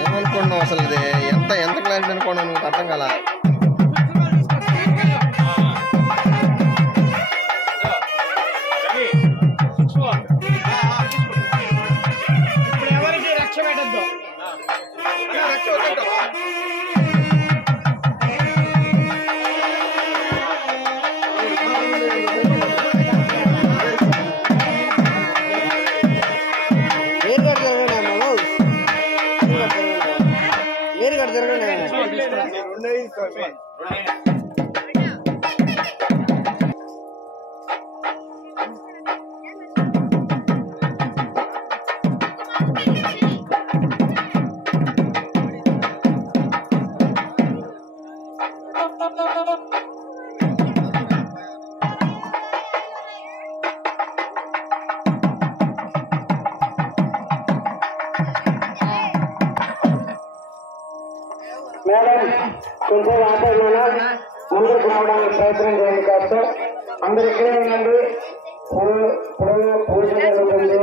ఏమనుకున్నావు అసలు? ఇది ఎంత ఎంత క్లారిటీ అనుకున్నావు? నువ్వు అర్థం కదా. మేడం కొంచెం ఆటోలో ముందుకు రావడానికి ప్రయత్నం చేయండి. కాస్త అందరు ఇక్కడే ఉండండి. ఇప్పుడు పూజ జరుగుతుంది,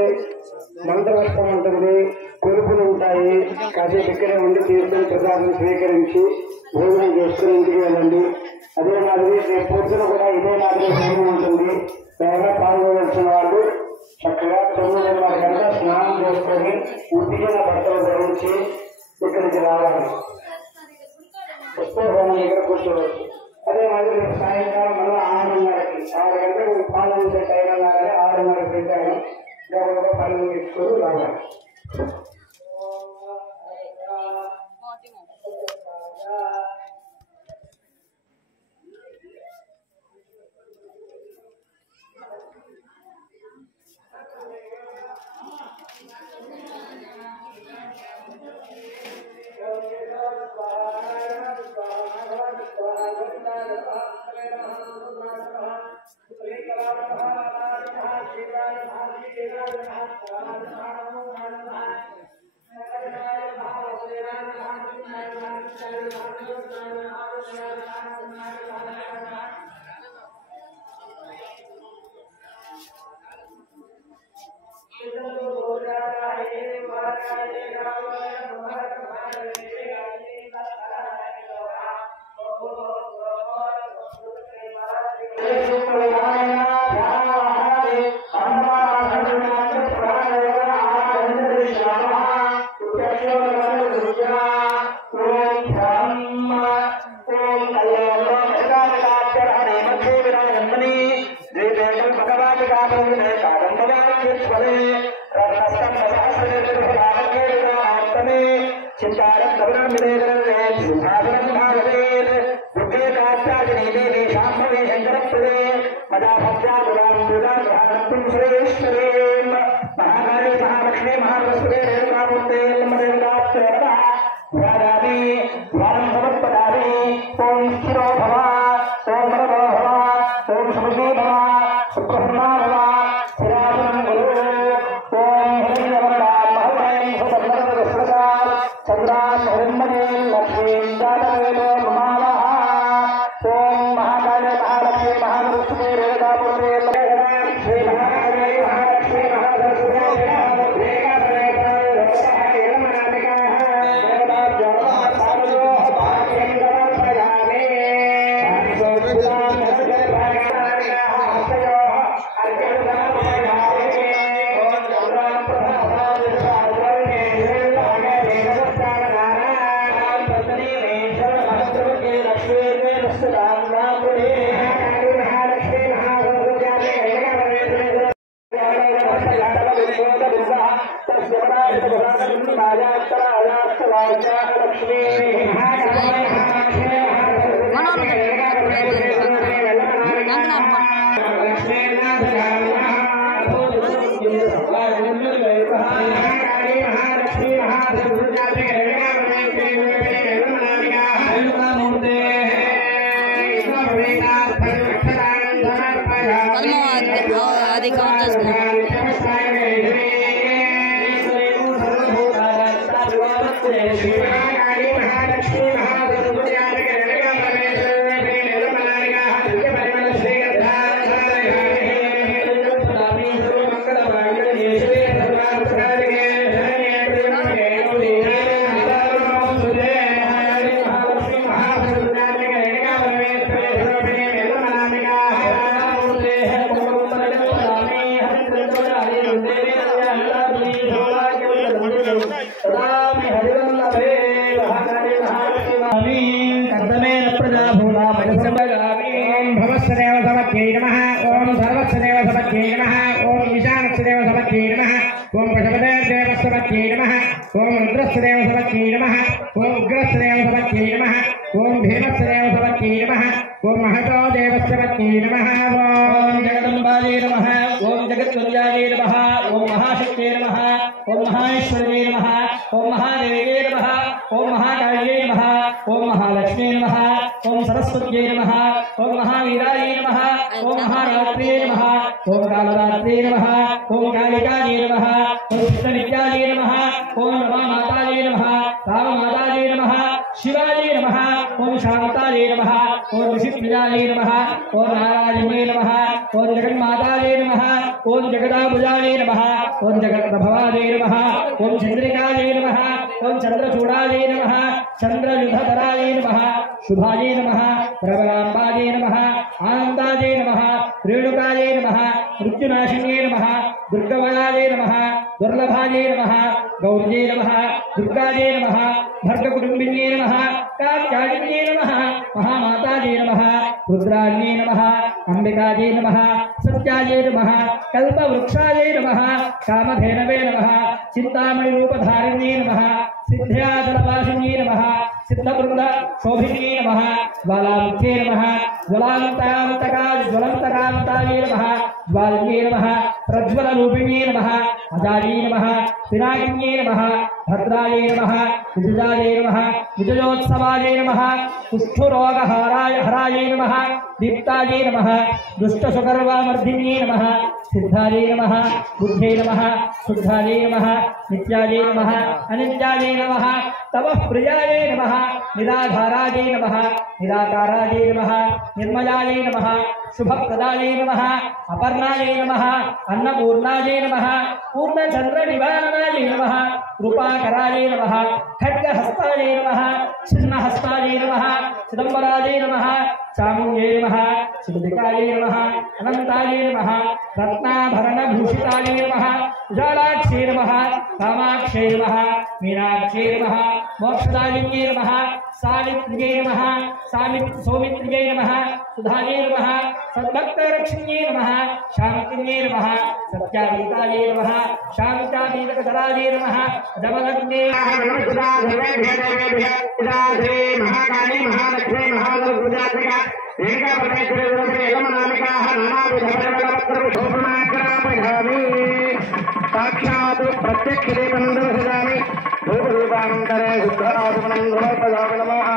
మంత్రపుష్పం ఉంటుంది, కొలుపులు ఉంటాయి. కాసేపు ఇక్కడే ఉండి తీర్థం ప్రసాదం స్వీకరించి భోజనం చేసుకుని ఇంటికి వెళ్ళండి. అదే మాదిరి రేపు పొద్దున కూడా ఇదే మాదిరి భోజనం ఉంటుంది. ఎవరైనా పాల్గొవలసిన వాళ్ళు చక్కగా 9:30 గంటల స్నానం చేసుకొని ఉతికిన బట్టలు ధరించి ఇక్కడికి రావాలి. పుష్పభవనం దగ్గర కూర్చోవచ్చు. అదే మాదిరి సాయంకాలం మళ్ళీ 6:30కి 6 గంటలకు పాలన సెట్ అయినా 6:30కి పెట్టాను. గొప్ప పనులు తీసుకొని రావాలి. सिद्धायै नमः बुद्धै नमः शुद्धायै नमः नित्यायै नमः अनित्यायै नमः तवः प्रियायै नमः निराधारायै नमः निराकारायै नमः निर्मलायै नमः शुभप्रदायै नमः अपर्णायै नमः अन्नपूर्णायै नमः पूर्णचन्द्रनिवारणायै नमः कृपाकरायै नमः खड्गहस्तायै नमः छिन्नहस्तायै नमः चिदम्बरायै नमः चामुण्डे नमः शिवदिकायै नमः अनन्तायै नमः रत्नाभरणभूषितायै नमः उजालाक्षे नमः कामाक्षे नमः मीनाक्षे नमः मोक्षदायिन्ये नमः सावित्र्यै नमः सौमित्र्यै नमः सुधायै नमः सद्भक्तरक्षिण्ये नमः शान्तिन्ये नमः सत्यातीतायै नमः शान्त्यातीतकरायै नमः दमलग्ने महाकाली महालक्ष्मी महालक्ष्मी रेखा परमेश्वरी यलमनामिकाः नानाविधशोभनाग्रापयामि साक्षात् प्रत्यक्षदेवं दर्शयामि धूपदीपानन्तरे शुद्धात्मनं समर्पयामि नमः।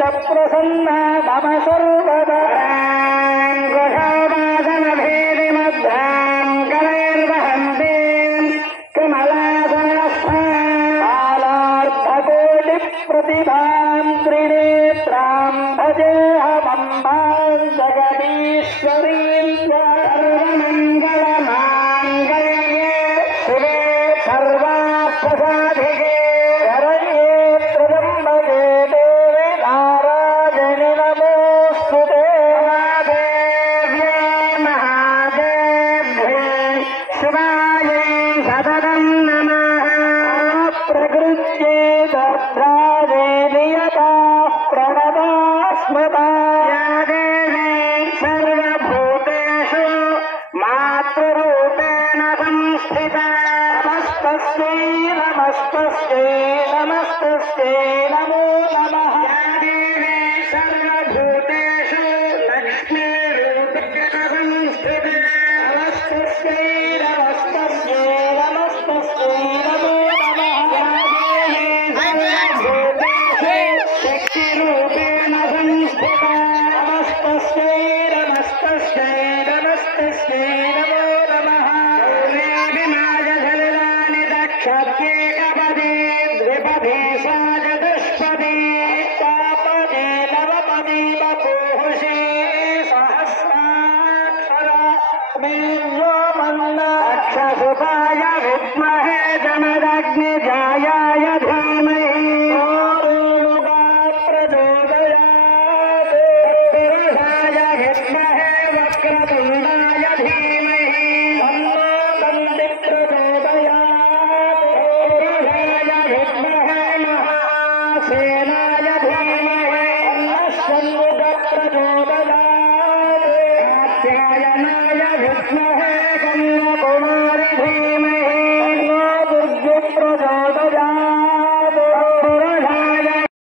प्रसन्ना मम सर्वदा भेदिमध्याम् कलैर्वहन्तीम् कमलासनस्थालार्धकोटिप्रतिभाम् त्रिनेत्राम् भजेऽहमम्बाम् जगदीश्वरीम् सर्वमङ्गलमाङ्गल्ये शिवे सर्वार्थसाधिके शरण्ये त्र्यम्बके देवी नारायणि नमोऽस्तुते महादेव्यै महादेव्यै शिवायै सततं नमः प्रकृत्यै दद्राजे नियताः प्रणता स्मृता या देवी सर्वभूतेषु मातृरूपेण संस्थिता नमस्तस्यै नमस्तस्यै नमस्तस्यै नमो नमः या देवी सर्वभूतेषु लक्ष्मीरूपेण संस्थिता नमस्तस्यै नमस्तस्यै नमस्तस्यै नमो नमः या देवी सर्वभूतेषु शक्तिरूपेण संस्थिता नमस्तस्यै नमस्तस्यै नमस्तस्यै नमो नमः विमायधलिलानि दक्षत्येकपदे द्विपदे सा चतुष्पदे तापदे नवपदे बभूषे सहस्राक्षरा मेऽन्यो मन्दाक्षसुताय विद्महे जमदग्निजायाय धीमहि ॐ प्रचोदयात् पुरुषाय विद्महे वक्रतुण्डाय धीमहि तन्नो दन्तिः प्रचोदयात् पुरुषाय विद्महे महासेनाय धीमहि तन्नः षण्मुखः प्रचोदयात् कात्यायनाय विद्महे